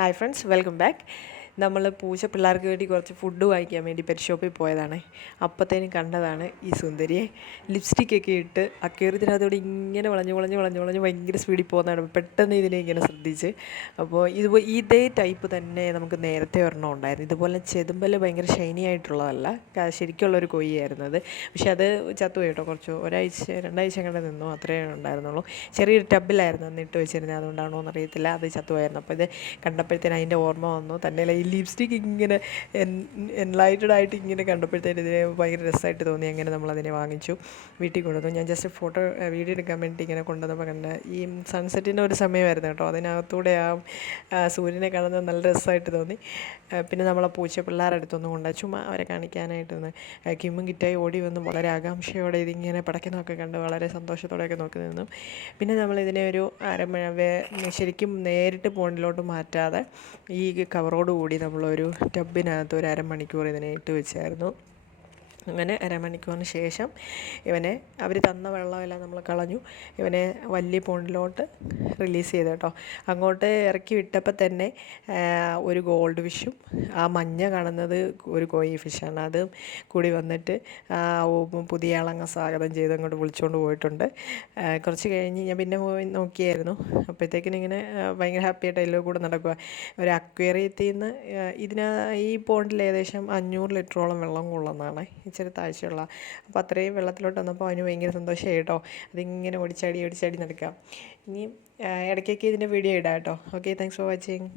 Hi friends, welcome back. നമ്മൾ പൂച്ച പിള്ളേർക്ക് വേണ്ടി കുറച്ച് ഫുഡ് വാങ്ങിക്കാൻ വേണ്ടി പെറ്റ് ഷോപ്പിൽ പോയതാണ്. അപ്പോഴത്തേനും കണ്ടതാണ് ഈ സുന്ദരിയെ. ലിപ്സ്റ്റിക്കൊക്കെ ഇട്ട് അക്വേറിയത്തിനകത്തോടെ ഇങ്ങനെ വളഞ്ഞ് ഭയങ്കര സ്പീഡിൽ പോകുന്നതാണ്. പെട്ടെന്ന് ഇതിനെ ഇങ്ങനെ ശ്രദ്ധിച്ച്. അപ്പോൾ ഇതേ ടൈപ്പ് തന്നെ നമുക്ക് നേരത്തെ ഒരെണ്ണം ഉണ്ടായിരുന്നു. ഇതുപോലെ ചെതുമ്പൽ ഭയങ്കര ഷൈനി ആയിട്ടുള്ളതല്ല, ശരിക്കുള്ളൊരു കൊയ്യായിരുന്നു അത്. പക്ഷെ അത് ചത്തുപോയി കേട്ടോ. കുറച്ച് 2 ആഴ്ച കണ്ട് നിന്നു, അത്രയേ ഉണ്ടായിരുന്നുള്ളൂ. ചെറിയൊരു ടബിലായിരുന്നു അന്ന് ഇട്ട് വെച്ചിരുന്നത്, അതുകൊണ്ടാണോ എന്നറിയത്തില്ല, അത് ചത്തുപോയായിരുന്നു. അപ്പോൾ ഇത് കണ്ടപ്പോഴത്തേന് അതിൻ്റെ ഓർമ്മ വന്നു. തന്നെയല്ല, ഈ ലിപ്സ്റ്റിക്ക് ഇങ്ങനെ എൻലൈറ്റഡ് ആയിട്ട് ഇങ്ങനെ കണ്ടപ്പോഴത്തേന് ഇതിനെ ഭയങ്കര രസമായിട്ട് തോന്നി. അങ്ങനെ നമ്മളതിനെ വാങ്ങിച്ചു, വീട്ടിൽ കൊണ്ടുവന്നു. ഞാൻ ജസ്റ്റ് വീഡിയോ എടുക്കാൻ വേണ്ടി ഇങ്ങനെ കൊണ്ടുവന്നപ്പോൾ കണ്ട ഈ സൺസെറ്റിൻ്റെ ഒരു സമയമായിരുന്നു കേട്ടോ. അതിനകത്തൂടെ സൂര്യനെ കാണുന്നത് നല്ല രസമായിട്ട് തോന്നി. പിന്നെ നമ്മളെ പൂച്ച പിള്ളേരുടെ അടുത്തൊന്ന് കൊണ്ടുപോയി ചുമ്മാ അവരെ കാണിക്കാനായിട്ടൊന്ന് കിമ്മും കിറ്റായി ഓടി വന്ന് വളരെ ആകാംക്ഷയോടെ ഇതിങ്ങനെ പടക്കുന്നതൊക്കെ കണ്ട് വളരെ സന്തോഷത്തോടെയൊക്കെ നോക്കി നിന്നു. പിന്നെ നമ്മളിതിനെ ഒരു ശരിക്കും നേരിട്ട് പോണ്ടിലോട്ട് മാറ്റാതെ ഈ കവറോട് കൂടി നമ്മളൊരു ടബിനകത്ത് ഒരു അരമണിക്കൂർ ഇതിനെ ഇട്ട് വെച്ചായിരുന്നു. അങ്ങനെ അരമണിക്കൂറിന് ശേഷം ഇവനെ അവർ തന്ന വെള്ളമെല്ലാം നമ്മൾ കളഞ്ഞു. ഇവനെ വലിയ പോണ്ടിലോട്ട് റിലീസ് ചെയ്തു കേട്ടോ. അങ്ങോട്ട് ഇറക്കി വിട്ടപ്പോൾ തന്നെ ഒരു ഗോൾഡ് ഫിഷും ആ മഞ്ഞ കാണുന്നത് ഒരു കോയി ഫിഷാണ്, അതും കൂടി വന്നിട്ട് പുതിയ ആളങ്ങ് സ്വാഗതം ചെയ്ത് അങ്ങോട്ട് വിളിച്ചുകൊണ്ട് പോയിട്ടുണ്ട്. കുറച്ച് കഴിഞ്ഞ് ഞാൻ പിന്നെ പോയി നോക്കിയായിരുന്നു. അപ്പോഴത്തേക്കിനും ഇങ്ങനെ ഭയങ്കര ഹാപ്പിയായിട്ട് എല്ലാം കൂടെ നടക്കുക. ഒരു അക്വേറിയത്തിൽ നിന്ന് ഈ പോണ്ടിൽ ഏകദേശം 500 ലിറ്ററോളം വെള്ളം കൊള്ളുന്നതാണ്. ഇച്ചിരി താഴ്ചയുള്ള. അപ്പോൾ അത്രയും വെള്ളത്തിലോട്ട് വന്നപ്പോൾ അവന് ഭയങ്കര സന്തോഷമായി കേട്ടോ. അതിങ്ങനെ ഓടിച്ചാടി നടക്കാം. ഇനി ഇടയ്ക്കൊക്കെ ഇതിൻ്റെ വീഡിയോ ഇടാം കേട്ടോ. Okay, thanks for watching.